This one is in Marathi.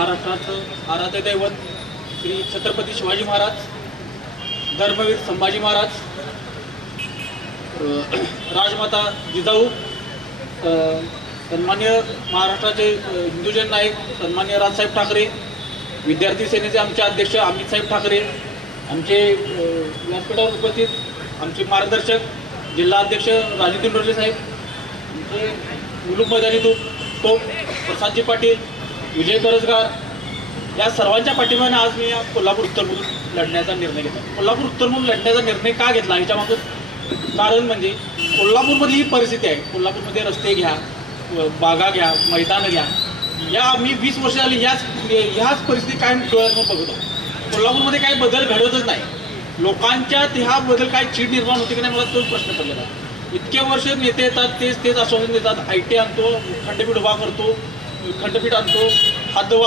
महाराष्ट्राचं आराध्य दैवत श्री छत्रपती शिवाजी महाराज, धर्मवीर संभाजी महाराज, राजमाता जिजाऊ, सन्मान्य महाराष्ट्राचे हिंदुजन नायक सन्मान्य राजसाहेब ठाकरे, विद्यार्थी सेनेचे आमचे अध्यक्ष अमितसाहेब ठाकरे, आमचे व्यासपीठावर उपस्थित आमचे मार्गदर्शक जिल्हा अध्यक्ष राजू दिंडोरले साहेब, आमचे मुलुक मैदानी तोप प्रसादजी पाटील, विजय करजगार, या सर्वांच्या पाठीमागे आज मी कोल्हापूर उत्तरमधून लढण्याचा निर्णय घेतला. कोल्हापूर उत्तरमधून लढण्याचा निर्णय का घेतला याच्यामागं कारण म्हणजे कोल्हापूरमधली ही परिस्थिती आहे. कोल्हापूरमध्ये रस्ते घ्या, बागा घ्या, मैदानं घ्या, या आम्ही 20 वर्ष झाली ह्याच परिस्थिती काय डोळ्यासमोर बघत आहोत. कोल्हापूरमध्ये काही बदल घडवतच नाही. लोकांच्यात ह्या बदल काय चीड निर्माण होते की नाही मला तोच प्रश्न पडलेला. इतके वर्ष नेते येतात, तेच आश्वासन देतात, IT आणतो, खंडपीठ उभा करतो, खंडपीठ आणतो, हद्दवाढ